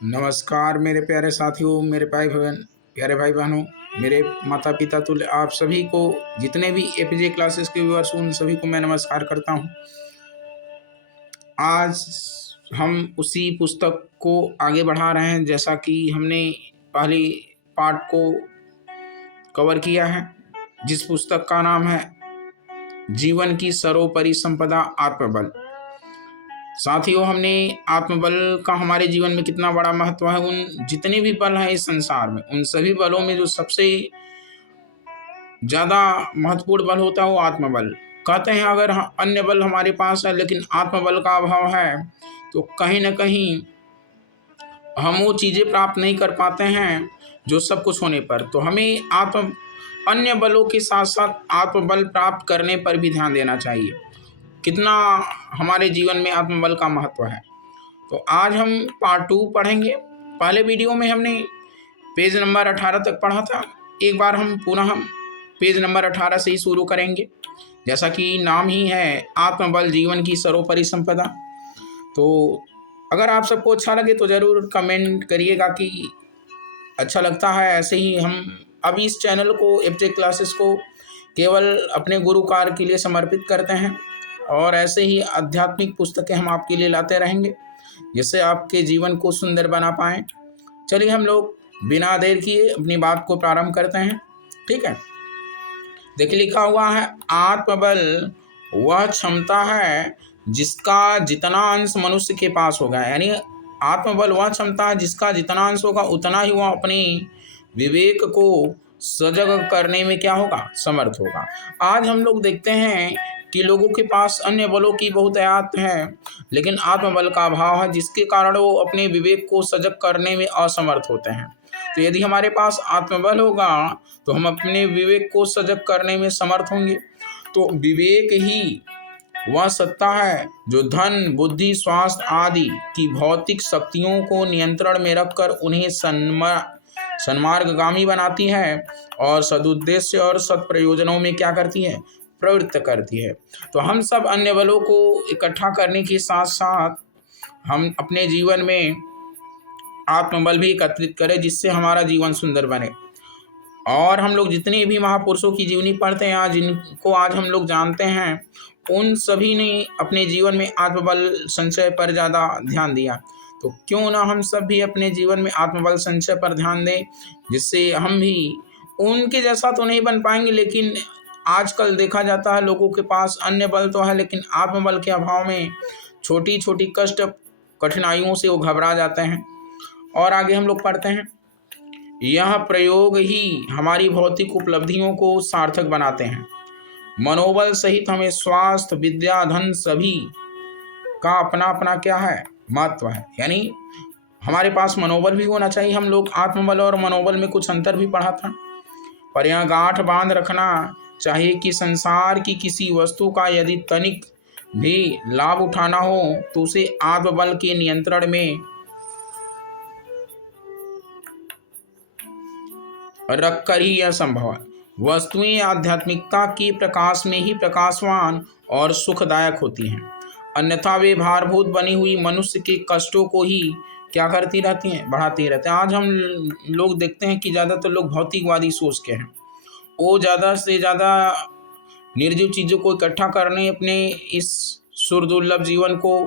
नमस्कार मेरे प्यारे साथियों, मेरे प्यारे भाई बहनों, मेरे माता पिता तुल्य आप सभी को, जितने भी एपीजे क्लासेस के व्यूअर्स उन सभी को मैं नमस्कार करता हूं। आज हम उसी पुस्तक को आगे बढ़ा रहे हैं जैसा कि हमने पहले पार्ट को कवर किया है, जिस पुस्तक का नाम है जीवन की सर्वोपरि संपदा आत्मबल। साथियों, हमने आत्मबल का हमारे जीवन में कितना बड़ा महत्व है, उन जितने भी बल हैं इस संसार में, उन सभी बलों में जो सबसे ज़्यादा महत्वपूर्ण बल होता है वो आत्मबल। कहते हैं अगर अन्य बल हमारे पास है लेकिन आत्मबल का अभाव है तो कहीं न कहीं हम वो चीज़ें प्राप्त नहीं कर पाते हैं जो सब कुछ होने पर। तो हमें अन्य बलों के साथ साथ आत्मबल प्राप्त करने पर भी ध्यान देना चाहिए। कितना हमारे जीवन में आत्मबल का महत्व है। तो आज हम पार्ट 2 पढ़ेंगे। पहले वीडियो में हमने पेज नंबर 18 तक पढ़ा था। एक बार हम पुनः पेज नंबर 18 से ही शुरू करेंगे। जैसा कि नाम ही है आत्मबल जीवन की सर्वोपरि संपदा। तो अगर आप सबको अच्छा लगे तो ज़रूर कमेंट करिएगा कि अच्छा लगता है। ऐसे ही हम अभी इस चैनल को, एपीजे क्लासेस को, केवल अपने गुरु कार्य के लिए समर्पित करते हैं और ऐसे ही आध्यात्मिक पुस्तकें हम आपके लिए लाते रहेंगे जिससे आपके जीवन को सुंदर बना पाएँ। चलिए हम लोग बिना देर किए अपनी बात को प्रारंभ करते हैं। ठीक है, देखिए लिखा हुआ है आत्मबल वह क्षमता है जिसका जितना अंश मनुष्य के पास होगा। यानी आत्मबल वह क्षमता है जिसका जितना अंश होगा उतना ही वह अपने विवेक को सजग करने में क्या होगा, समर्थ होगा। आज हम लोग देखते हैं कि लोगों के पास अन्य बलों की बहुत आयत है लेकिन आत्मबल का अभाव है, जिसके कारण वो अपने विवेक को सजग करने में असमर्थ होते हैं। तो यदि हमारे पास आत्मबल होगा तो हम अपने विवेक को सजग करने में समर्थ होंगे। तो विवेक ही वह सत्ता है जो धन, बुद्धि, स्वास्थ्य आदि की भौतिक शक्तियों को नियंत्रण में रखकर उन्हें सन्मार्गगामी बनाती है और सदुद्देश्य और सत्प्रयोजनों में क्या करती है, प्रवृत्त करती है। तो हम सब अन्य बलों को इकट्ठा करने के साथ साथ हम अपने जीवन में आत्मबल भी एकत्रित करें जिससे हमारा जीवन सुंदर बने। और हम लोग जितने भी महापुरुषों की जीवनी पढ़ते हैं, आज जिनको आज हम लोग जानते हैं, उन सभी ने अपने जीवन में आत्मबल संचय पर ज़्यादा ध्यान दिया। तो क्यों ना हम सब भी अपने जीवन में आत्मबल संचय पर ध्यान दें, जिससे हम भी उनके जैसा तो नहीं बन पाएंगे, लेकिन आजकल देखा जाता है लोगों के पास अन्य बल तो है लेकिन आत्मबल के अभाव में छोटी छोटी कष्ट कठिनाइयों से वो घबरा जाते हैं। और आगे हम लोग पढ़ते हैं, यह प्रयोग ही हमारी भौतिक उपलब्धियों को सार्थक बनाते हैं। मनोबल सहित हमें स्वास्थ्य, विद्या, धन सभी का अपना अपना क्या है, महत्व है। यानी हमारे पास मनोबल भी होना चाहिए। हम लोग आत्मबल और मनोबल में कुछ अंतर भी पढ़ा था, पर यह गांठ बांध रखना चाहिए कि संसार की किसी वस्तु का यदि तनिक भी लाभ उठाना हो तो उसे आत्मबल के नियंत्रण में रखकर ही यह संभव है। वस्तुएं आध्यात्मिकता के प्रकाश में ही प्रकाशवान और सुखदायक होती हैं, अन्यथा वे भारभूत बनी हुई मनुष्य के कष्टों को ही क्या करती रहती हैं, बढ़ाती रहती हैं। आज हम लोग देखते हैं कि ज़्यादातर लोग भौतिकवादी सोच के हैं। वो ज़्यादा से ज़्यादा निर्जीव चीज़ों को इकट्ठा करने, अपने इस सुरदुर्लभ जीवन को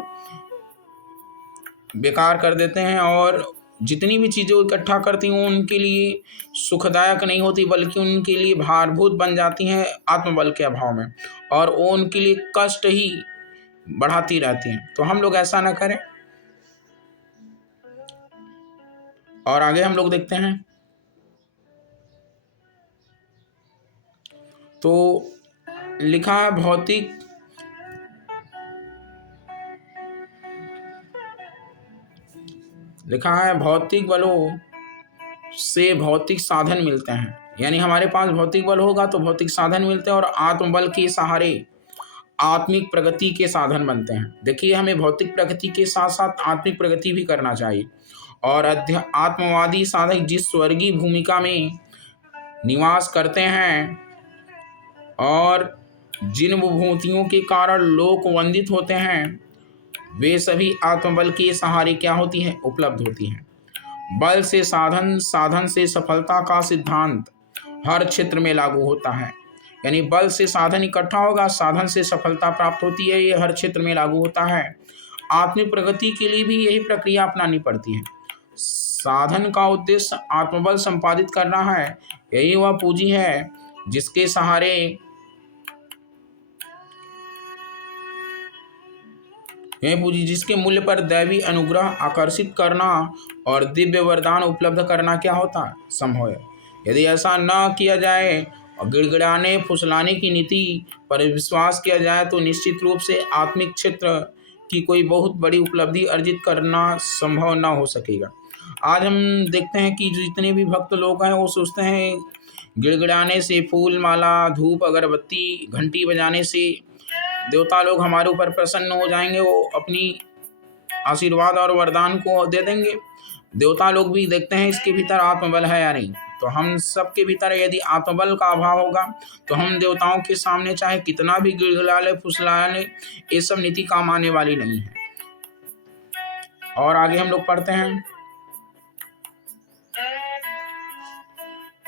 बेकार कर देते हैं और जितनी भी चीज़ें इकट्ठा करती हैं उनके लिए सुखदायक नहीं होती बल्कि उनके लिए भारभूत बन जाती हैं आत्मबल के अभाव में, और वो उनके लिए कष्ट ही बढ़ाती रहती हैं। तो हम लोग ऐसा ना करें। और आगे हम लोग देखते हैं, तो लिखा है भौतिक बलों से भौतिक साधन मिलते हैं। यानी हमारे पास भौतिक बल होगा तो भौतिक साधन मिलते हैं और आत्मबल के सहारे आत्मिक प्रगति के साधन बनते हैं। देखिए, हमें भौतिक प्रगति के साथ साथ आत्मिक प्रगति भी करना चाहिए। और आत्मवादी साधक जिस स्वर्गीय भूमिका में निवास करते हैं और जिन विभूतियों के कारण लोक वंदित होते हैं, वे सभी आत्मबल के सहारे क्या होती हैं, उपलब्ध होती हैं। बल से साधन, साधन से सफलता का सिद्धांत हर क्षेत्र में लागू होता है। यानी बल से साधन इकट्ठा होगा, साधन से सफलता प्राप्त होती है, ये हर क्षेत्र में लागू होता है। आत्मिक प्रगति के लिए भी यही प्रक्रिया अपनानी पड़ती है। साधन का उद्देश्य आत्मबल संपादित करना है। यही वह पूंजी है जिसके सहारे यह पूंजी जिसके मूल्य पर दैवी अनुग्रह आकर्षित करना और दिव्य वरदान उपलब्ध करना क्या होता है, संभव है। यदि ऐसा न किया जाए और गिड़गिड़ाने फुसलाने की नीति पर विश्वास किया जाए तो निश्चित रूप से आत्मिक क्षेत्र की कोई बहुत बड़ी उपलब्धि अर्जित करना संभव न हो सकेगा। आज हम देखते हैं कि जितने भी भक्त लोग हैं वो सोचते हैं गिड़गिड़ाने से, फूल माला, धूप, अगरबत्ती, घंटी बजाने से देवता लोग हमारे ऊपर प्रसन्न हो जाएंगे, वो अपनी आशीर्वाद और वरदान को दे देंगे। देवता लोग भी देखते हैं इसके भीतर आत्मबल है या नहीं। तो हम सबके भीतर यदि आत्मबल का अभाव होगा तो हम देवताओं के सामने चाहे कितना भी गिड़गिड़ा ले फुसला ले, ये सब नीति काम आने वाली नहीं है। और आगे हम लोग पढ़ते हैं,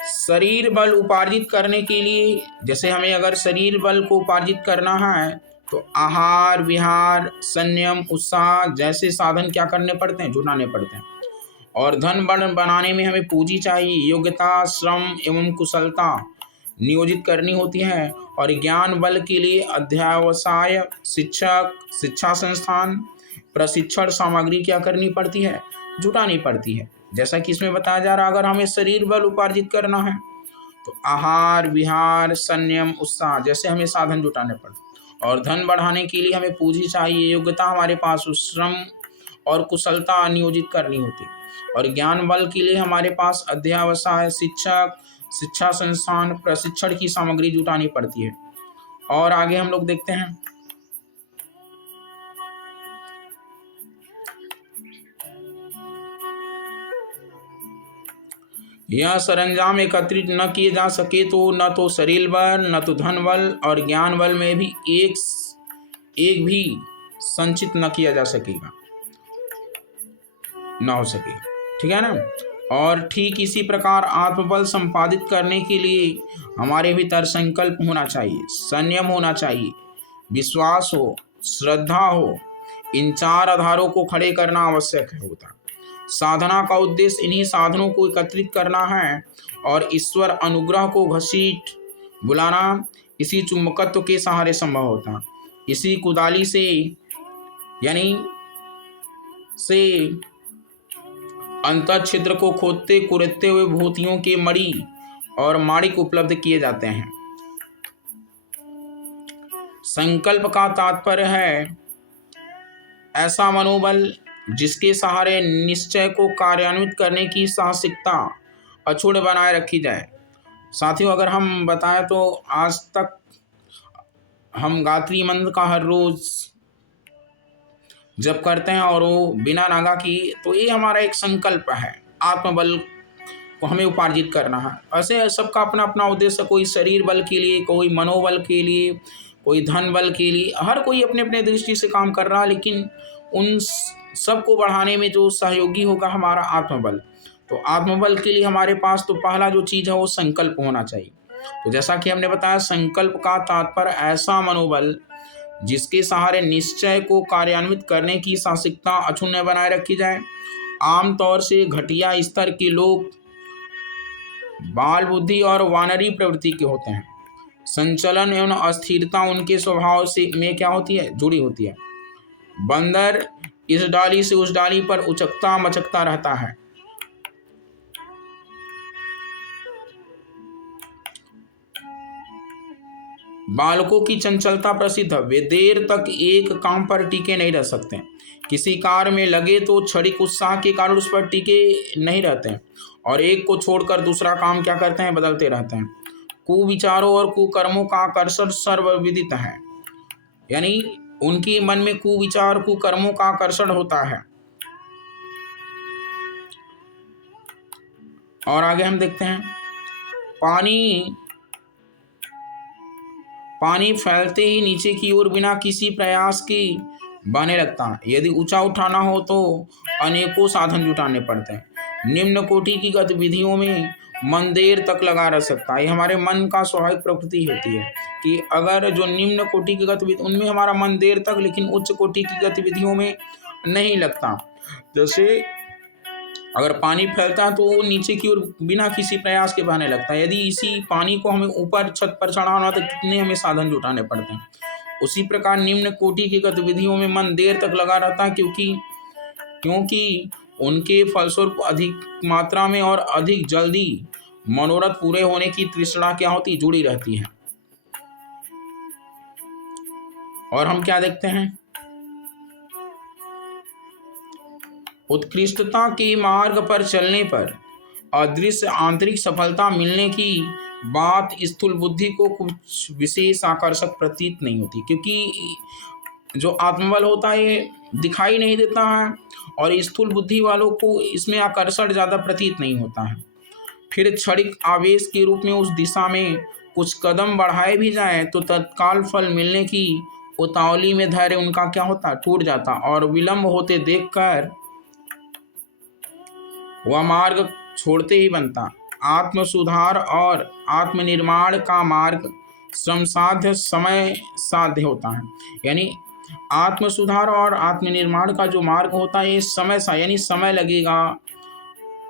शरीर बल उपार्जित करने के लिए, जैसे हमें अगर शरीर बल को उपार्जित करना है तो आहार विहार संयम उत्साह जैसे साधन क्या करने पड़ते हैं, जुटाने पड़ते हैं। और धन बल बनाने में हमें पूंजी चाहिए, योग्यता श्रम एवं कुशलता नियोजित करनी होती है। और ज्ञान बल के लिए अध्यावसाय, शिक्षक, शिक्षा संस्थान, प्रशिक्षण सामग्री क्या करनी पड़ती है, जुटानी पड़ती है। जैसा कि इसमें बताया जा रहा है, अगर हमें शरीर बल उपार्जित करना है तो आहार विहार संयम उत्साह जैसे हमें साधन जुटाने पड़ते। और धन बढ़ाने के लिए हमें पूंजी चाहिए, योग्यता हमारे पास श्रम और कुशलता नियोजित करनी होती है। और ज्ञान बल के लिए हमारे पास अध्यावसाय, शिक्षक, शिक्षा संस्थान, प्रशिक्षण की सामग्री जुटानी पड़ती है। और आगे हम लोग देखते हैं, यह सरंजाम एकत्रित न किए जा सके तो न तो शरीर बल, न तो धन बल और ज्ञान बल में भी एक भी संचित न किया जा सकेगा, न हो सकेगा। ठीक है ना। और ठीक इसी प्रकार आत्मबल संपादित करने के लिए हमारे भीतर संकल्प होना चाहिए, संयम होना चाहिए, विश्वास हो, श्रद्धा हो। इन चार आधारों को खड़े करना आवश्यक होता। साधना का उद्देश्य इन्हीं साधनों को एकत्रित करना है और ईश्वर अनुग्रह को घसीट बुलाना इसी चुंबकत्व के सहारे संभव होता। इसी कुदाली से यानी से अंतर क्षेत्र को खोदते कुरेदते हुए भूतियों के मणि और माणिक उपलब्ध किए जाते हैं। संकल्प का तात्पर्य है ऐसा मनोबल जिसके सहारे निश्चय को कार्यान्वित करने की साहसिकता अछूट बनाए रखी जाए। साथियों, अगर हम बताएं तो आज तक हम गायत्री मंत्र का हर रोज जब करते हैं और वो बिना नागा की, तो ये हमारा एक संकल्प है, आत्मबल को हमें उपार्जित करना है। ऐसे सबका अपना अपना उद्देश्य, कोई शरीर बल के लिए, कोई मनोबल के लिए, कोई धन बल के लिए, हर कोई अपने अपने दृष्टि से काम कर रहा है। लेकिन उन सबको बढ़ाने में जो सहयोगी होगा हमारा आत्मबल। तो आत्मबल के लिए हमारे पास तो पहला जो चीज़ है वो संकल्प होना चाहिए। तो जैसा कि हमने बताया, संकल्प का तात्पर्य ऐसा मनोबल जिसके सहारे निश्चय को कार्यान्वित करने की साहसिकता अक्षुण्ण बनाए रखी जाए। आमतौर से घटिया स्तर के लोग बाल बुद्धि और वानरी प्रवृत्ति के होते हैं। संचलन एवं अस्थिरता उनके स्वभाव से में क्या होती है, जुड़ी होती है। बंदर इस डाली से उस डाली पर उचकता मचकता रहता है। बालकों की चंचलता प्रसिद्ध है, वे देर तक एक काम पर टिके नहीं रह सकते। किसी कार्य में लगे तो क्षणिक उत्साह के कारण उस पर टिके नहीं रहते हैं और एक को छोड़कर दूसरा काम क्या करते हैं, बदलते रहते हैं। कुविचारों और कुकर्मों का आकर्षण सर्वविदित है, यानी उनकी मन में कुविचार कुकर्मों का आकर्षण होता है। और आगे हम देखते हैं, पानी फैलते ही नीचे की ओर बिना किसी प्रयास की बहने लगता है। यदि ऊंचा उठाना हो तो अनेकों साधन जुटाने पड़ते हैं। निम्न कोटि की गतिविधियों में मन देर तक लगा रह सकता है। ये हमारे मन का स्वाभाविक प्रकृति होती है कि अगर जो निम्न कोटि की गतिविधि उनमें हमारा मन देर तक, लेकिन उच्च कोटि की गतिविधियों में नहीं लगता। जैसे अगर पानी फैलता है तो वो नीचे की ओर बिना किसी प्रयास के बहने लगता है। यदि इसी पानी को हमें ऊपर छत पर चढ़ाना हो तो कितने हमें साधन जुटाने पड़ते हैं। उसी प्रकार निम्न कोटि की गतिविधियों में मन देर तक लगा रहता है, क्योंकि उनके फलस्वरूप अधिक मात्रा में और अधिक जल्दी मनोरथ पूरे होने की तृष्णा क्या होती, जुड़ी रहती है। और हम क्या देखते हैं, उत्कृष्टता के मार्ग पर चलने पर अदृश्य आंतरिक सफलता मिलने की बात स्थूल बुद्धि को कुछ विशेष आकर्षक प्रतीत नहीं होती, क्योंकि जो आत्मबल होता है ये दिखाई नहीं देता है और स्थूल बुद्धि वालों को इसमें आकर्षण ज़्यादा प्रतीत नहीं होता है। फिर क्षणिक आवेश के रूप में उस दिशा में कुछ कदम बढ़ाए भी जाएं तो तत्काल फल मिलने की उतावली में धैर्य उनका क्या होता, टूट जाता और विलंब होते देखकर वह मार्ग छोड़ते ही बनता। आत्म सुधार और आत्मनिर्माण का मार्ग श्रम साध्य समय साध्य होता है। यानी आत्म सुधार और आत्मनिर्माण का जो मार्ग होता है ये समय सा यानी समय लगेगा,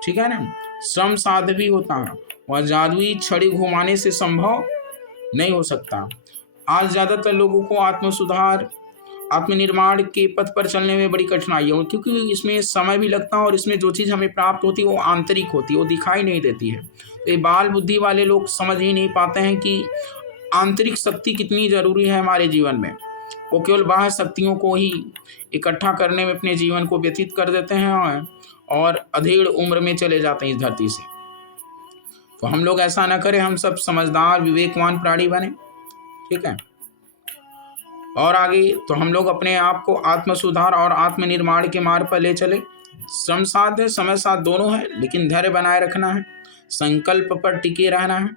ठीक है ना, श्रम साध्य भी होता है। वह जादुई छड़ी घुमाने से संभव नहीं हो सकता। आज ज़्यादातर लोगों को आत्म सुधार आत्मनिर्माण के पथ पर चलने में बड़ी कठिनाई है, क्योंकि इसमें समय भी लगता है और इसमें जो चीज़ हमें प्राप्त होती है वो आंतरिक होती है, वो दिखाई नहीं देती है। तो ये बाल बुद्धि वाले लोग समझ ही नहीं पाते हैं कि आंतरिक शक्ति कितनी ज़रूरी है हमारे जीवन में। वो केवल बाह्य शक्तियों को ही इकट्ठा करने में अपने जीवन को व्यतीत कर देते हैं और अधेड़ उम्र में चले जाते हैं इस धरती से। तो हम लोग ऐसा ना करें, हम सब समझदार विवेकवान प्राणी बने, ठीक है। और आगे तो हम लोग अपने आप को आत्म सुधार और आत्मनिर्माण के मार्ग पर ले चले। श्रम साध्य समय साथ दोनों है, लेकिन धैर्य बनाए रखना है, संकल्प पर टिके रहना है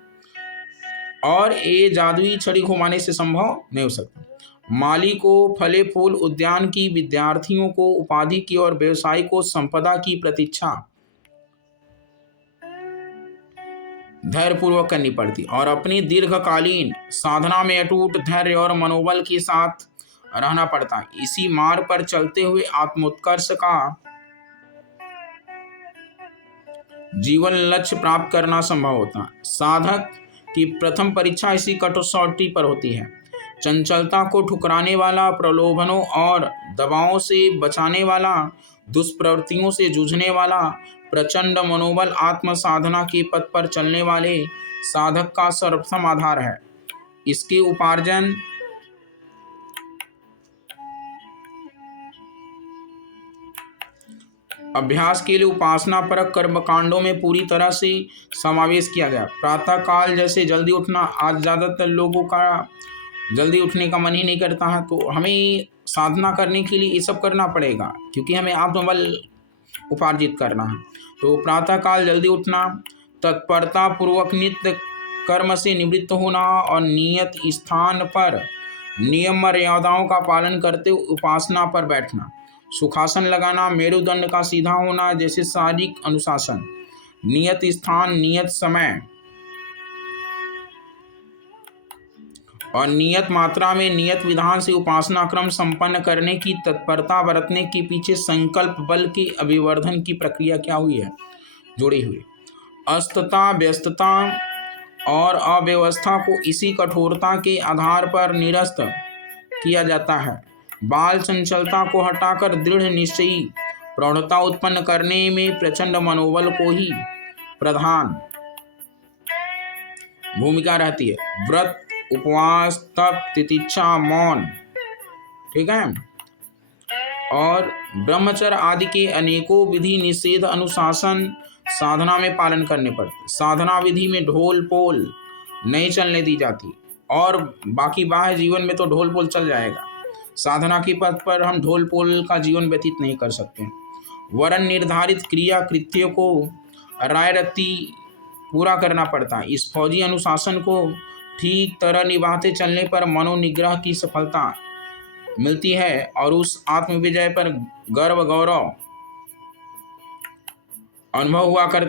और ये जादुई छड़ी घुमाने से संभव नहीं हो सकता। माली को फले फूल उद्यान की, विद्यार्थियों को उपाधि की और व्यवसायी को संपदा की प्रतीक्षा धैर्य पूर्वक करनी पड़ती और अपनी दीर्घकालीन साधना में अटूट धैर्य और मनोबल के साथ रहना पड़ता। इसी मार्ग पर चलते हुए आत्मोत्कर्ष का जीवन लक्ष्य प्राप्त करना संभव होता। साधक की प्रथम परीक्षा इसी कठोरता पर होती है। चंचलता को ठुकराने वाला, प्रलोभनों और दबावों से बचाने वाला, दुष्प्रवृत्तियों से जूझने वाला प्रचंड मनोबल आत्म साधना के पथ पर चलने वाले साधक का सर्वप्रथम आधार है। इसके उपार्जन अभ्यास के लिए उपासना परक कर्मकांडों में पूरी तरह से समावेश किया गया। प्रातः काल जैसे जल्दी उठना, आज ज़्यादातर लोगों का जल्दी उठने का मन ही नहीं करता है, तो हमें साधना करने के लिए ये सब करना पड़ेगा, क्योंकि हमें आत्मबल उपार्जित करना है। तो प्रातःकाल जल्दी उठना, तत्परता पूर्वक नित्य कर्म से निवृत्त होना और नियत स्थान पर नियम मर्यादाओं का पालन करते हुए उपासना पर बैठना, सुखासन लगाना, मेरुदंड का सीधा होना जैसे शारीरिक अनुशासन, नियत स्थान, नियत समय और नियत मात्रा में नियत विधान से उपासना क्रम संपन्न करने की तत्परता बरतने के पीछे संकल्प बल के अभिवर्धन की प्रक्रिया क्या हुई है, जुड़ी हुई। अस्तता, व्यस्तता और अव्यवस्था को इसी कठोरता के आधार पर निरस्त किया जाता है। बाल चंचलता को हटाकर दृढ़ निश्चयी प्रौढ़ता उत्पन्न करने में प्रचंड मनोबल को ही प्रधान भूमिका रहती है। व्रत, उपवास, तप, तितिक्षा, मौन, ठीक है, और ब्रह्मचर्य आदि के अनेकों विधि निषेध अनुशासन साधना में पालन करने पड़ते। साधना विधि में ढोल पोल नहीं चलने दी जाती और बाकी बाह्य जीवन में तो ढोल पोल चल जाएगा। साधना के पथ पर हम ढोल पोल का जीवन व्यतीत नहीं कर सकते। वरन निर्धारित क्रिया कृत्यों को राय रत्ती पूरा करना पड़ता। इस फौजी अनुशासन को ठीक तरह निभाते चलने पर मनोनिग्रह की सफलता मिलती है और उस आत्मविजय पर गर्व गौरव अनुभव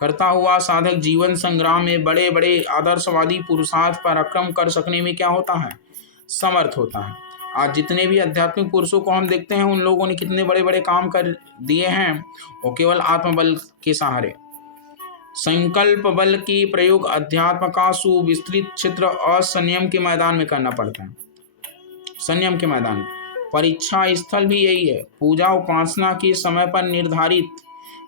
करता हुआ साधक जीवन संग्राम में बड़े बड़े आदर्शवादी पुरुषार्थ पराक्रम कर सकने में क्या होता है, समर्थ होता है। आज जितने भी आध्यात्मिक पुरुषों को हम देखते हैं, उन लोगों ने कितने बड़े बड़े काम कर दिए हैं, वो केवल आत्मबल के सहारे। संकल्प बल की प्रयोग अध्यात्म का सुविस्तृत क्षेत्र और संयम के मैदान में करना पड़ता है। संयम के मैदान में परीक्षा स्थल भी यही है। पूजा उपासना के समय पर निर्धारित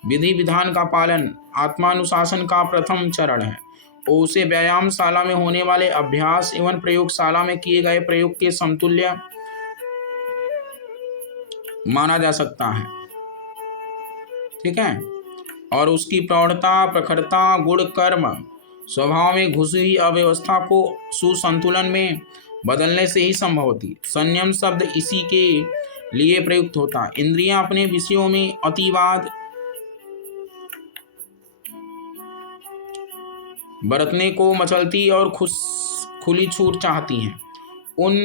विधि विधान का पालन आत्मानुशासन का प्रथम चरण है। उसे व्यायामशाला में होने वाले अभ्यास एवं प्रयोगशाला में किए गए प्रयोग के समतुल्य माना जा सकता है। ठीक है। और उसकी प्रौढ़ता, प्रखरता, गुण, कर्म स्वभाव में घुसी हुई अव्यवस्था को सुसंतुलन में बदलने से ही संभव होती। संयम शब्द इसी के लिए प्रयुक्त होता है। इंद्रियां अपने विषयों में अतिवाद बरतने को मचलती और खुली छूट चाहती हैं। उन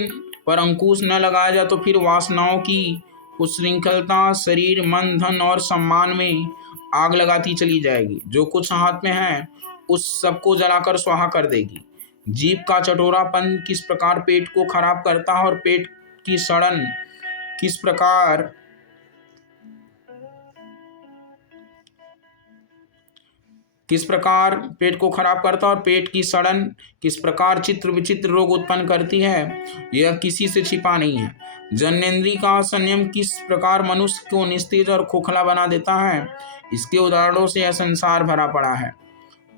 पर अंकुश न लगाया जाए तो फिर वासनाओं की उच्छृंखलता शरीर, मन, धन और सम्मान में आग लगाती चली जाएगी। जो कुछ हाथ में है उस सबको जलाकर स्वाहा कर देगी। जीभ का चटोरापन किस प्रकार पेट को खराब करता है और पेट की सड़न किस प्रकार पेट को खराब करता है और पेट की सड़न किस प्रकार चित्र विचित्र रोग उत्पन्न करती है, यह किसी से छिपा नहीं है। जन्नेन्द्रिय का संयम किस प्रकार मनुष्य को निस्तेज और खोखला बना देता है, इसके उदाहरणों से यह संसार भरा पड़ा है।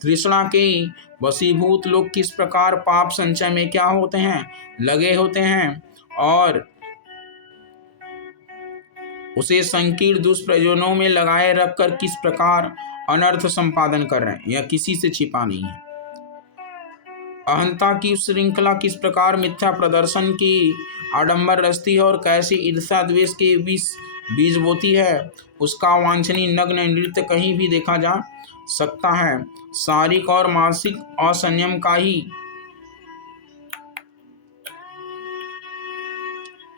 तृष्णा के वशीभूत लोग किस प्रकार पाप संचय में क्या होते हैं, लगे होते हैं और उसे संकीर्ण दुष्प्रयोजनों में लगाए रखकर किस प्रकार अनर्थ संपादन कर रहे हैं, यह किसी से छिपा नहीं है। अहंता की श्रृंखला किस प्रकार मिथ्या प्रदर्शन की आडंबर रचती है और कैसे ईर्ष्या द्वेष के बीज बोती है, उसका वांछनीय नग्न नृत्य कहीं भी देखा जा सकता है। शारीरिक और मानसिक असंयम का ही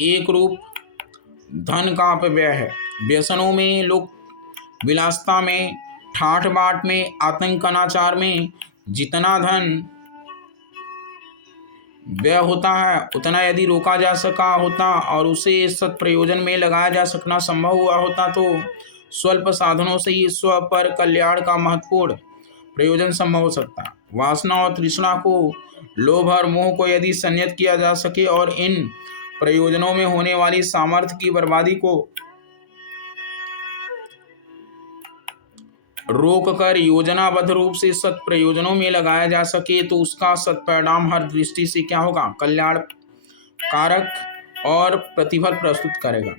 एक रूप धन का अपव्यय है। व्यसनों में, लोग विलासता में, ठाठ बाट में, आतंक अनाचार में जितना धन व्यय होता है, उतना यदि रोका जा सका होता और उसे सत्प्रयोजन में लगाया जा सकना संभव हुआ होता तो स्वल्प साधनों से ही स्व पर कल्याण का महत्वपूर्ण प्रयोजन संभव हो सकता। वासना और तृष्णा को, लोभ और मोह को यदि संयत किया जा सके और इन प्रयोजनों में होने वाली सामर्थ्य की बर्बादी को रोककर योजनाबद्ध रूप से सत प्रयोजनों में लगाया जा सके तो उसका सत्परिणाम हर दृष्टि से क्या होगा, कल्याण कारक और प्रतिफल प्रस्तुत करेगा।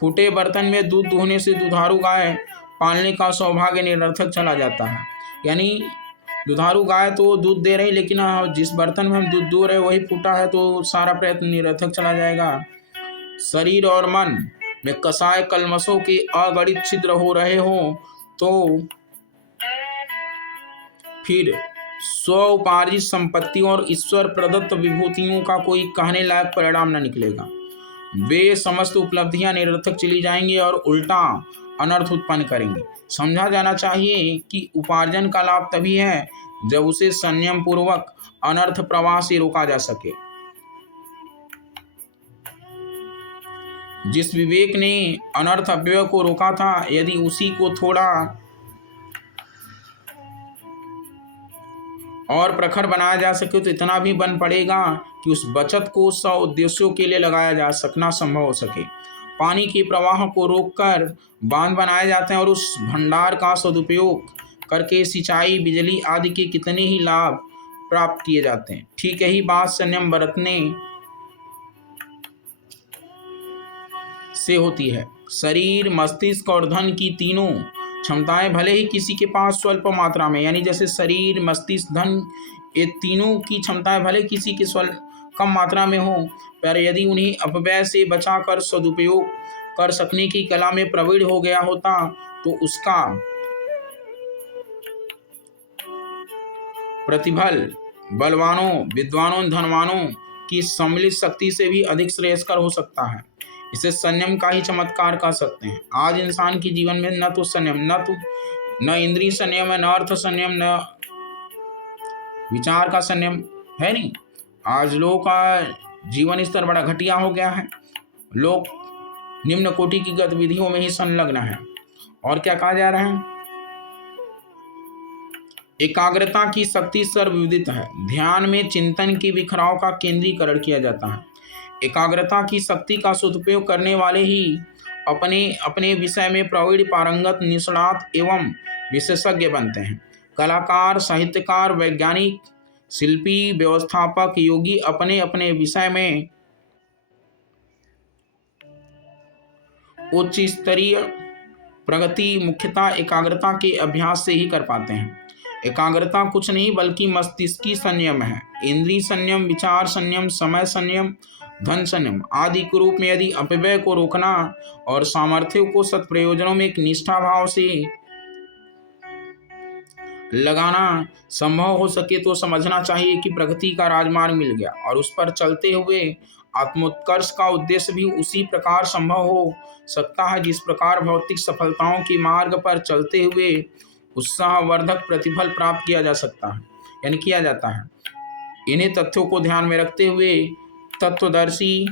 फूटे बर्तन में दूध दुहने से दुधारू गाय पालने का सौभाग्य निरर्थक चला जाता है। यानी दुधारू गाय तो दूध दे रही, लेकिन जिस बर्तन में हम दूध दो रहे वही फूटा है तो सारा प्रयत्न निरर्थक चला जाएगा। शरीर और मन में कसाय कलमशों के अगणित छिद्र हो रहे हों तो फिर स्व उपार्जित संपत्तियों और ईश्वर प्रदत्त विभूतियों का कोई कहने लायक परिणाम न निकलेगा। वे समस्त उपलब्धियां निरर्थक चली जाएंगी और उल्टा अनर्थ उत्पन्न करेंगी। समझा जाना चाहिए कि उपार्जन का लाभ तभी है जब उसे संयम पूर्वक अनर्थ प्रवाह से रोका जा सके। जिस विवेक ने अनर्थ अव्यय को रोका था, यदि उसी को थोड़ा और प्रखर बनाया जा सके तो इतना भी बन पड़ेगा कि उस बचत को 100 उद्देश्यों के लिए लगाया जा सकना संभव हो सके। पानी के प्रवाह को रोककर बांध बनाए जाते हैं और उस भंडार का सदुपयोग करके सिंचाई, बिजली आदि के कितने ही लाभ प्राप्त किए जाते हैं। ठीक यही बात संयम बरतने से होती है। शरीर, मस्तिष्क और धन की तीनों क्षमताएं भले ही किसी के पास स्वल्प मात्रा में, यानी जैसे शरीर, मस्तिष्क, धन, ये तीनों की क्षमताएं भले किसी की कम मात्रा में हो, पर यदि उन्हें अपव्यय से बचाकर सदुपयोग कर सकने की कला में प्रवीण हो गया होता तो उसका प्रतिफल बलवानों, विद्वानों, धनवानों की सम्मिलित शक्ति से भी अधिक श्रेयस्कर हो सकता है। इसे संयम का ही चमत्कार कह सकते हैं। आज इंसान के जीवन में न तो संयम, न इंद्रिय संयम है, न अर्थ संयम, न विचार का संयम है। नहीं, आज लोगों का जीवन स्तर बड़ा घटिया हो गया है। लोग निम्न कोटि की गतिविधियों में ही संलग्न है। और क्या कहा जा रहा है? एकाग्रता की शक्ति सर्वविदित है। ध्यान में चिंतन की बिखराव का केंद्रीकरण किया जाता है। एकाग्रता की शक्ति का सदुपयोग करने वाले ही अपने अपने विषय में प्रवीण, पारंगत, निष्णात एवं विशेषज्ञ बनते हैं। कलाकार, साहित्यकार, वैज्ञानिक, शिल्पी, व्यवस्थापक, योगी अपने अपने विषय में उच्च स्तरीय प्रगति मुख्यतः एकाग्रता के अभ्यास से ही कर पाते हैं। एकाग्रता कुछ नहीं बल्कि मस्तिष्की संयम है। इंद्रिय संयम, विचार संयम, समय संयम, धन संयम आदि के रूप में यदि अपव्यय को रोकना और सामर्थ्य को सत्प्रयोजनों में एक निष्ठा भाव से लगाना संभव हो सके तो समझना चाहिए कि प्रगति का राजमार्ग मिल गया और उस पर चलते हुए आत्मोत्कर्ष का उद्देश्य भी उसी प्रकार संभव हो सकता है जिस प्रकार भौतिक सफलताओं के मार्ग पर चलते हुए उत्साहवर्धक प्रतिफल प्राप्त किया जा सकता है, यानी किया जाता है। इन्हीं तथ्यों को ध्यान में रखते हुए तत्वदर्शी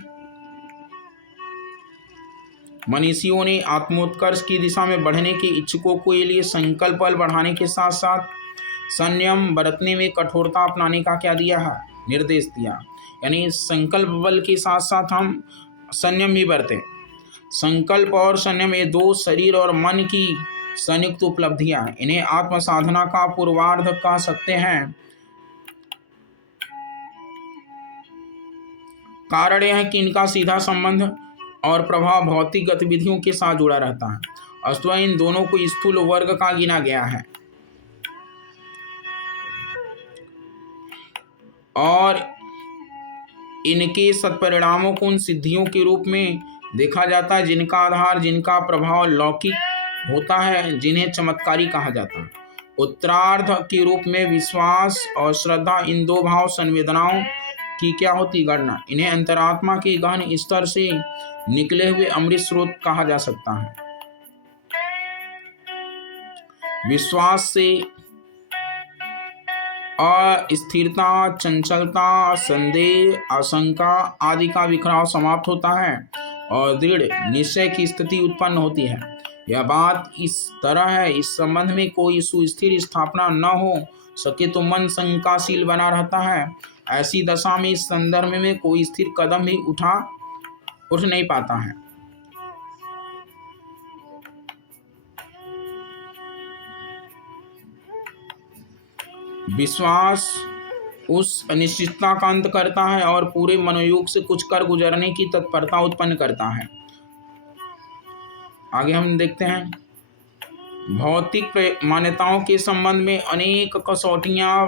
मनीषियों ने आत्मोत्कर्ष की दिशा में बढ़ने के इच्छुकों के लिए संकल्प बल बढ़ाने के साथ साथ संयम बरतने में कठोरता अपनाने का क्या दिया है? निर्देश दिया। यानी संकल्प बल के साथ साथ हम संयम भी बरतें। संकल्प और संयम ये दो शरीर और मन की संयुक्त उपलब्धियां हैं। इन्हें आत्म साधना का पूर्वार्ध कह सकते हैं। कारण यह है कि इनका सीधा संबंध और प्रभाव भौतिक गतिविधियों के साथ जुड़ा रहता है। अस्तु इन दोनों को स्थूल वर्ग का गिना गया है और इनके सत्परिणामों को उन सिद्धियों के रूप में देखा जाता है जिनका आधार, जिनका प्रभाव लौकिक होता है, जिन्हें चमत्कारी कहा जाता है। उत्तरार्ध के रूप में विश्वास और श्रद्धा, इन दो भाव संवेदनाओं की क्या होती गणना। इन्हें अंतरात्मा के गहन स्तर से निकले हुए अमृत स्रोत कहा जा सकता है। विश्वास से अस्थिरता, चंचलता, संदेह, आशंका आदि का विखराव समाप्त होता है और दृढ़ निश्चय की स्थिति उत्पन्न होती है। यह बात इस तरह है, इस संबंध में कोई सुस्थिर स्थापना न हो सके तो मन शंकाशील बना रहता है। ऐसी दशा में इस संदर्भ में कोई स्थिर कदम भी उठ नहीं पाता है। विश्वास उस अनिश्चितता का अंत करता है और पूरे मनोयोग से कुछ कर गुजरने की तत्परता उत्पन्न करता है। आगे हम देखते हैं, भौतिक मान्यताओं के संबंध में अनेक कसौटियां,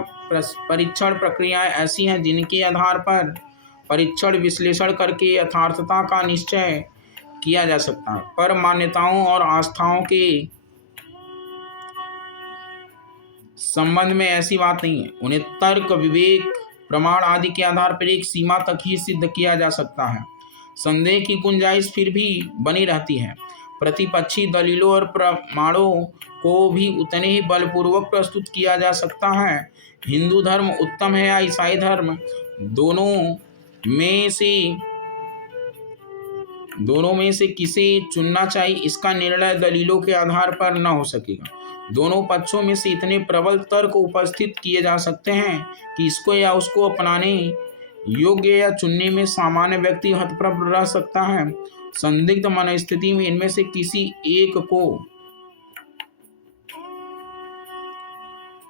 परीक्षण प्रक्रियाएं ऐसी हैं जिनके आधार पर परीक्षण विश्लेषण करके यथार्थता का निश्चय किया जा सकता है। पर मान्यताओं और आस्थाओं के संबंध में ऐसी बात नहीं है। उन्हें तर्क, विवेक, प्रमाण आदि के आधार पर एक सीमा तक ही सिद्ध किया जा सकता है। संदेह की गुंजाइश फिर भी बनी रहती है। प्रतिपक्षी दलीलों और प्रमाणों को भी उतने ही बलपूर्वक प्रस्तुत किया जा सकता है। हिंदू धर्म उत्तम है या ईसाई धर्म, दोनों में से किसे चुनना चाहिए, इसका निर्णय दलीलों के आधार पर न हो सकेगा। दोनों पक्षों में से इतने प्रबल तर्क उपस्थित किए जा सकते हैं कि इसको या उसको अपनाने योग्य या चुनने में सामान्य व्यक्ति हतप्रभ रह सकता है। संदिग्ध मनस्थिति में इनमें से किसी एक को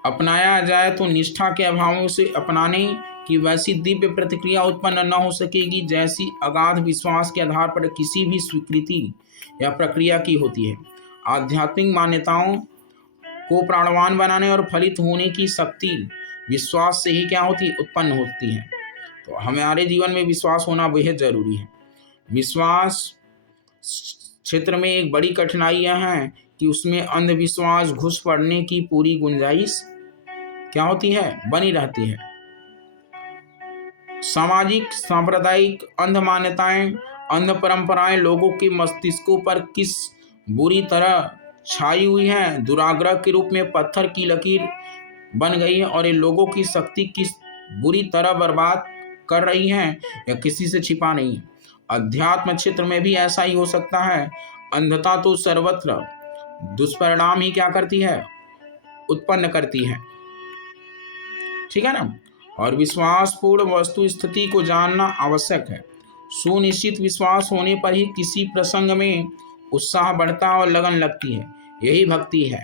अपनाया जाए तो निष्ठा के अभाव से अपनाने की वैसी दिव्य प्रतिक्रिया उत्पन्न न हो सकेगी जैसी अगाध विश्वास के आधार पर किसी भी स्वीकृति या प्रक्रिया की होती है। आध्यात्मिक मान्यताओं को प्राणवान बनाने और फलित होने की शक्ति विश्वास से ही क्या होती है? उत्पन्न होती है। तो हमारे जीवन में विश्वास होना बेहद जरूरी है। विश्वास क्षेत्र में एक बड़ी कठिनाई यह है कि उसमें अंधविश्वास घुस पड़ने की पूरी गुंजाइश क्या होती है? बनी रहती है। सामाजिक, सांप्रदायिक अंध मान्यताएं, अंध परंपराएं लोगों के मस्तिष्कों पर किस बुरी तरह छाई हुई हैं, दुराग्रह के रूप में पत्थर की लकीर बन गई है और ये लोगों की शक्ति किस बुरी तरह बर्बाद कर रही हैं, यह किसी से छिपा नहीं है। अध्यात्म क्षेत्र में भी ऐसा ही हो सकता है। अंधता तो सर्वत्र दुष्परिणाम ही क्या करती है, उत्पन्न करती है। ठीक है ना। और विश्वासपूर्ण वस्तु स्थिति को जानना आवश्यक है। सुनिश्चित विश्वास होने पर ही किसी प्रसंग में उत्साह बढ़ता और लगन लगती है। यही भक्ति है।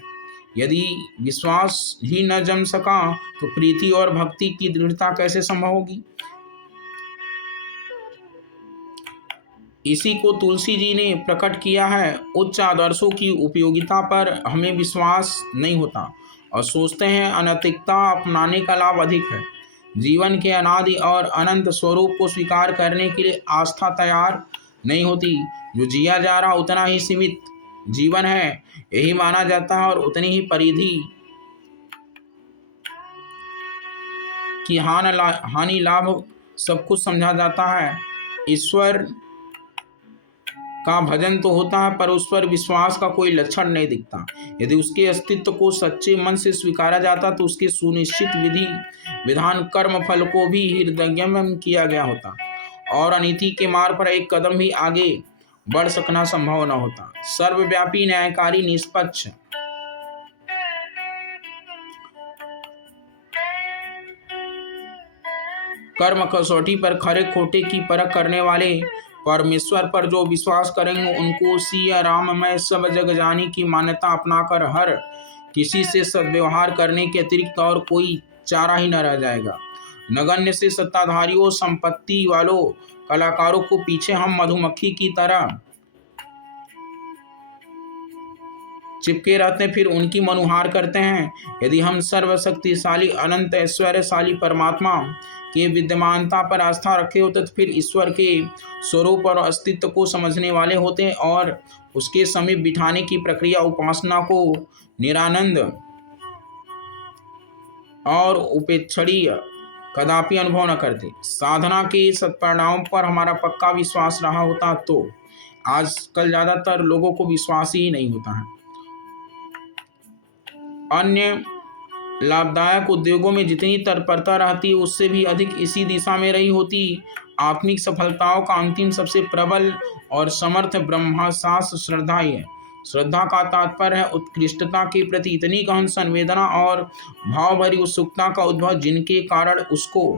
यदि विश्वास ही न जम सका तो प्रीति और भक्ति की दृढ़ता कैसे संभव होगी। इसी को तुलसी जी ने प्रकट किया है। उच्च आदर्शों की उपयोगिता पर हमें विश्वास नहीं होता और सोचते हैं अनैतिकता अपनाने का लाभ अधिक है। जीवन के अनादि और अनंत स्वरूप को स्वीकार करने के लिए आस्था तैयार नहीं होती। जो जिया जा रहा उतना ही सीमित जीवन है, यही माना जाता है और उतनी ही परिधि की हानि लाभ सब कुछ समझा जाता है। ईश्वर का भजन तो होता है पर उस पर विश्वास का कोई लक्षण नहीं दिखता। यदि उसके अस्तित्व को सच्चे मन से स्वीकारा जाता तो उसके सुनिश्चित विधि विधान कर्म फल को भी हृदयंगम किया गया होता और अनीति के मार्ग पर एक कदम भी आगे बढ़ सकना संभव न होता। सर्वव्यापी, न्यायकारी, निष्पक्ष, कर्म कसौटी पर खरे खोटे की परख करने वाले परमेश्वर पर जो विश्वास करेंगे उनको सिया राममय सब जग जानी की मान्यता अपनाकर हर किसी से सद्व्यवहार करने के अतिरिक्त और कोई चारा ही न रह जाएगा। नगण्य से सत्ताधारियों, संपत्ति वालों, कलाकारों को पीछे हम मधुमक्खी की तरह चिपके रहते हैं, फिर उनकी मनुहार करते हैं। यदि हम सर्वशक्तिशाली अनंत ऐश्वर्यशाली परमात्मा के विद्यमानता पर आस्था रखे होते तो फिर ईश्वर के स्वरूप और अस्तित्व को समझने वाले होते और उसके समीप बिठाने की प्रक्रिया उपासना को निरानंद और उपेक्षणीय कदापि अनुभव न करते। साधना के सत्परिणामों पर हमारा पक्का विश्वास रहा होता तो आजकल ज़्यादातर लोगों को विश्वास ही नहीं होता है। अन्य लाभदायक उद्योगों में जितनी तत्परता रहती है उससे भी अधिक इसी दिशा में रही होती। आत्मिक सफलताओं का अंतिम सबसे प्रबल और समर्थ ब्रह्मशास्त्र श्रद्धा ही है। श्रद्धा का तात्पर्य है उत्कृष्टता के प्रति इतनी गहन संवेदना और भाव भरी उत्सुकता का उद्भव जिनके कारण उसको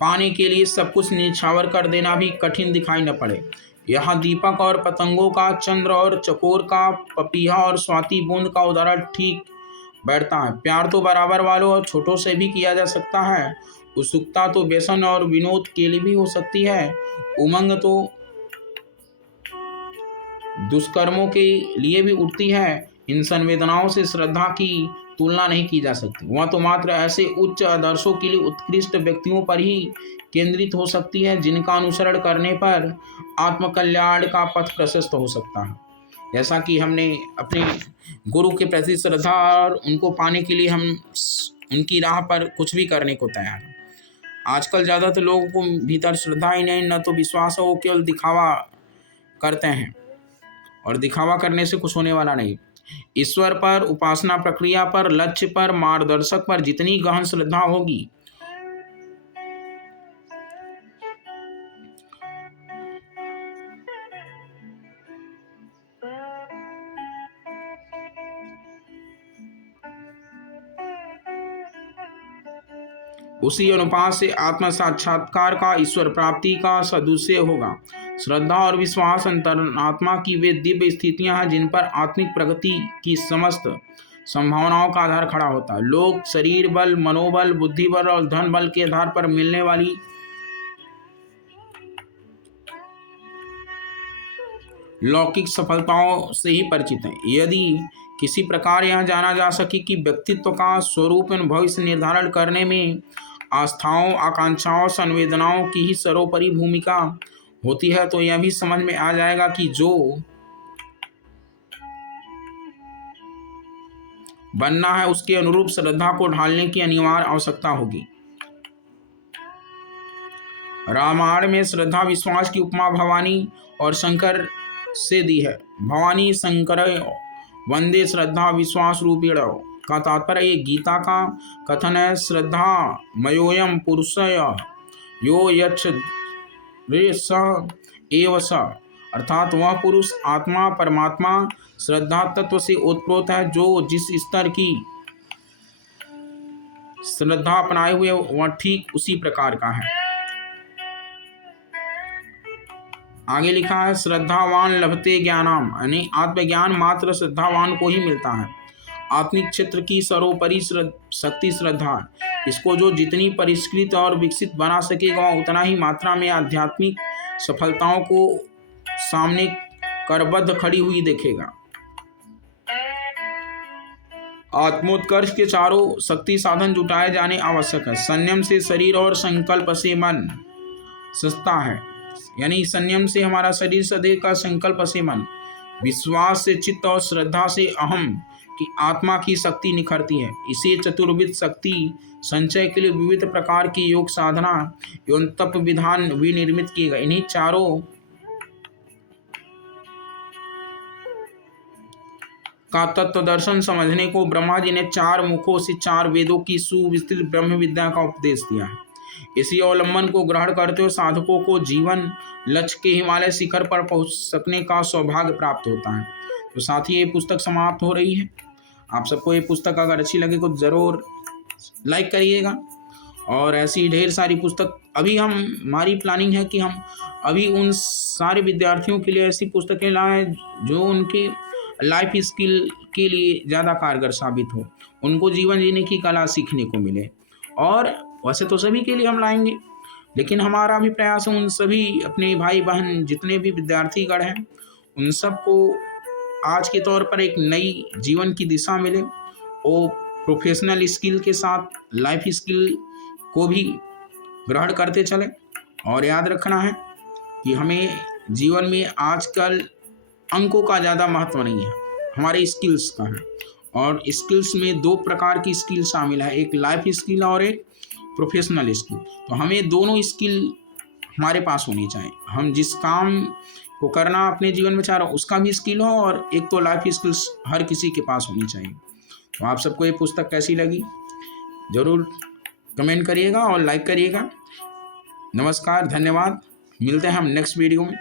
पाने के लिए सब कुछ न्यौछावर कर देना भी कठिन दिखाई न पड़े। यहाँ दीपक और पतंगों का, चंद्र और चकोर का, पपीहा और स्वाति बूंद का उदाहरण ठीक बैठता है। प्यार तो बराबर वालों और छोटों से भी किया जा सकता है। उत्सुकता तो व्यसन और विनोद के लिए भी हो सकती है। उमंग तो दुष्कर्मों के लिए भी उठती है। इन संवेदनाओं से श्रद्धा की तुलना नहीं की जा सकती। वह तो मात्र ऐसे उच्च आदर्शों के लिए उत्कृष्ट व्यक्तियों पर ही केंद्रित हो सकती है जिनका अनुसरण करने पर आत्मकल्याण का पथ प्रशस्त हो सकता है। जैसा कि हमने अपने गुरु के प्रति श्रद्धा और उनको पाने के लिए हम उनकी राह पर कुछ भी करने को तैयार हैं। आजकल ज़्यादातर लोगों को भीतर श्रद्धा ही नहीं, न तो विश्वास है, वो केवल दिखावा करते हैं और दिखावा करने से कुछ होने वाला नहीं। ईश्वर पर, उपासना प्रक्रिया पर, लक्ष्य पर, मार्गदर्शक पर जितनी गहन श्रद्धा होगी उसी अनुपात से आत्म साक्षात्कार का, ईश्वर प्राप्ति का सदुपयोग होगा। श्रद्धा और विश्वास अंतरात्मा की वे दिव्य स्थितियां हैं जिन पर आत्मिक प्रगति की समस्त संभावनाओं का आधार खड़ा होता है। लोग शरीर बल, मनोबल, बुद्धि बल और धन बल के आधार पर मिलने वाली लौकिक सफलताओं से ही परिचित हैं। यदि किसी प्रकार यह जाना जा सके कि व्यक्तित्व का स्वरूप एवं भविष्य निर्धारण करने में आस्थाओं, आकांक्षाओं, संवेदनाओं की ही सर्वोपरि भूमिका होती है तो यह भी समझ में आ जाएगा कि जो बनना है उसके अनुरूप श्रद्धा को ढालने की अनिवार्य आवश्यकता होगी। रामायण में श्रद्धा विश्वास की उपमा भवानी और शंकर से दी है। भवानी शंकर वंदे श्रद्धा विश्वास रूपेण का तात्पर्य ये गीता का कथन है। श्रद्धा मयोयम पुरुषय यो यच्छ स एव स, अर्थात वह पुरुष आत्मा परमात्मा श्रद्धा तत्व से उत्प्रोत है, जो जिस स्तर की श्रद्धा अपनाए हुए वह ठीक उसी प्रकार का है। आगे लिखा है श्रद्धावान लभते ज्ञानाम, यानी आत्मज्ञान मात्र श्रद्धावान को ही मिलता है। आत्मिक क्षेत्र की सर्वोपरि शक्ति श्रद्धा, इसको जो जितनी परिष्कृत और विकसित बना सकेगा उतना ही मात्रा में आध्यात्मिक सफलताओं को सामने करबद्ध खड़ी हुई देखेगा। आत्मोत्कर्ष के चारों शक्ति साधन जुटाए जाने आवश्यक है। संयम से शरीर और संकल्प से मन सस्ता है, यानी संयम से हमारा शरीर सदैव का, संकल्प से मन, विश्वास से चित्त और श्रद्धा से अहम की आत्मा की शक्ति निखरती है। इसे चतुर्विध शक्ति संचय के लिए विविध प्रकार की योग साधना एवं तप विधान विनिर्मित किए गए। इन्हीं चारों का तत्व दर्शन समझने को ब्रह्मा जी ने 4 मुखों से 4 वेदों की सुविस्तृत ब्रह्म विद्या का उपदेश दिया है। इसी अवलंबन को ग्रहण करते हुए साधकों को जीवन लक्ष्य के हिमालय शिखर पर पहुंच सकने का सौभाग्य प्राप्त होता है। तो साथ ही ये पुस्तक समाप्त हो रही है। आप सबको ये पुस्तक अगर अच्छी लगे तो ज़रूर लाइक करिएगा, और ऐसी ढेर सारी पुस्तक अभी हमारी प्लानिंग है कि हम अभी उन सारे विद्यार्थियों के लिए ऐसी पुस्तकें लाएं जो उनकी लाइफ स्किल के लिए ज़्यादा कारगर साबित हो, उनको जीवन जीने की कला सीखने को मिले। और वैसे तो सभी के लिए हम लाएंगे, लेकिन हमारा भी प्रयास है उन सभी अपने भाई बहन जितने भी विद्यार्थीगण हैं उन सबको आज के तौर पर एक नई जीवन की दिशा मिले, वो प्रोफेशनल स्किल के साथ लाइफ स्किल को भी ग्रहण करते चलें। और याद रखना है कि हमें जीवन में आजकल अंकों का ज़्यादा महत्व नहीं है, हमारे स्किल्स का है। और स्किल्स में 2 प्रकार की स्किल शामिल है, एक लाइफ स्किल और एक प्रोफेशनल स्किल। तो हमें दोनों स्किल हमारे पास होनी चाहिए। हम जिस काम को करना अपने जीवन में चाह रहे हो उसका भी स्किल हो, और एक तो लाइफ स्किल्स हर किसी के पास होनी चाहिए। तो आप सबको ये पुस्तक कैसी लगी ज़रूर कमेंट करिएगा और लाइक करिएगा। नमस्कार, धन्यवाद। मिलते हैं हम नेक्स्ट वीडियो में।